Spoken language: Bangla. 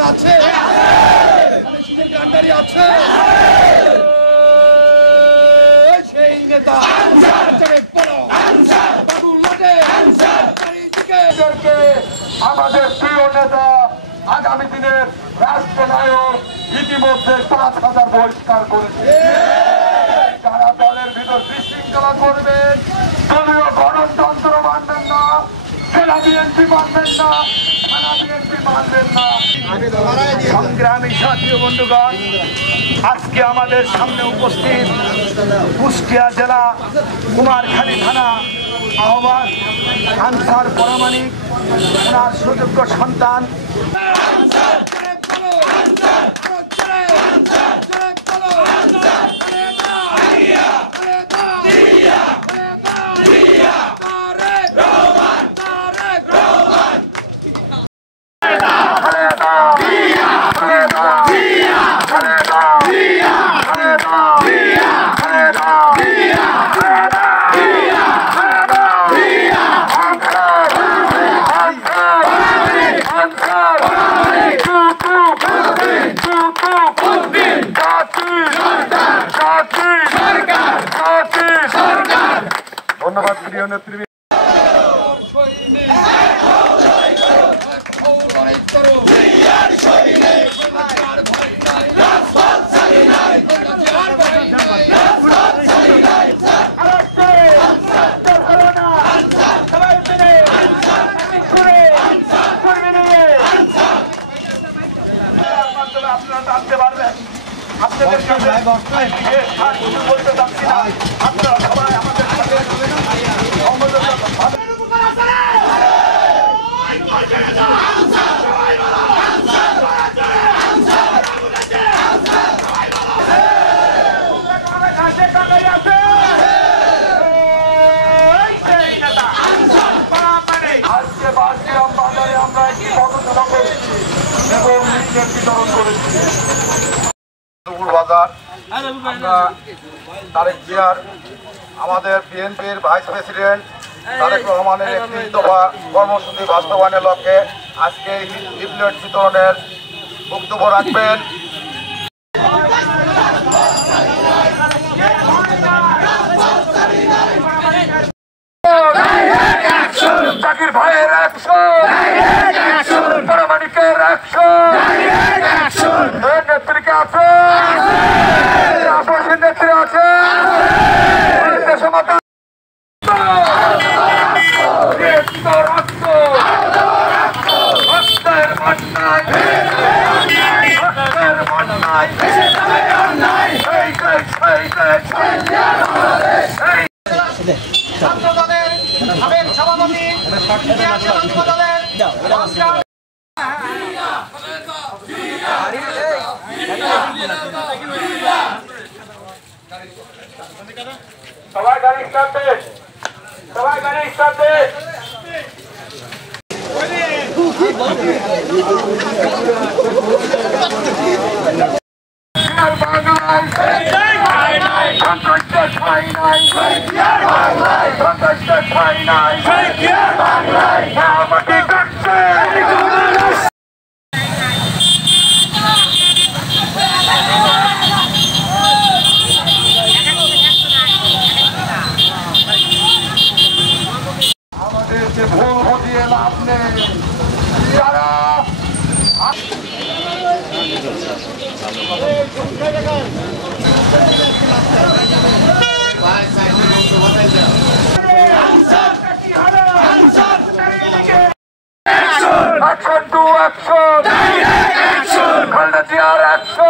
নেতা আছে, শিশুর কান্ডারি আছে, সেই নেতা আমাদের প্রিয় নেতা আগামী দিনের রাষ্ট্রনায়ক ইতিমধ্যে ৫,০০০ বহিষ্কার করেছে। যারা দলের ভিতর বিশৃঙ্খলা করবেন, দলীয় গণতন্ত্র মানবেন না, জেলা বিএনপি মানবেন না, থানা বিএনপি মানবেন না। সংগ্রামী সাথী বন্ধুগণ, আজকে আমাদের সামনে উপস্থিত কুষ্টিয়া জেলা কুমারখালী থানা আহ্বায়ক আনসার পরামানিক, ওনার সুযোগ্য সন্তান ধন্যবাদ প্রিয় নেতৃবৃন্দ। আপনারা জানতে পারবেন, আপনাদের বলতে চাচ্ছি না, আপনারা সবাই আমাদের সাথে আজকে বাসগ্রাম বাজারে আমরা একটি পদযাত্রা করেছি এবং লিফলেট বিতরণ করেছি। বাজার আমরা তারেক জিয়ার, আমাদের বিএনপির ভাইস প্রেসিডেন্ট তারেক রহমানের একটি দফা কর্মসূচি বাস্তবায়নের লক্ষ্যে আজকে লিফলেট বিতরণের বক্তব্য রাখবেন। জাকির ভাইয়ের অ্যাকশন, পরামানিকের অ্যাকশন, নেত্রীকে আছে, আপসের নেত্রী আছে, দেশমাতা সভাপতি সবাই গাড়ি স্টার্ট দে, সবাই গাড়ি স্টার্ট দে। আমাদেরকে ভুল বুঝিয়ে লাভ নেই। যারা action to action, Khalda Jiar action.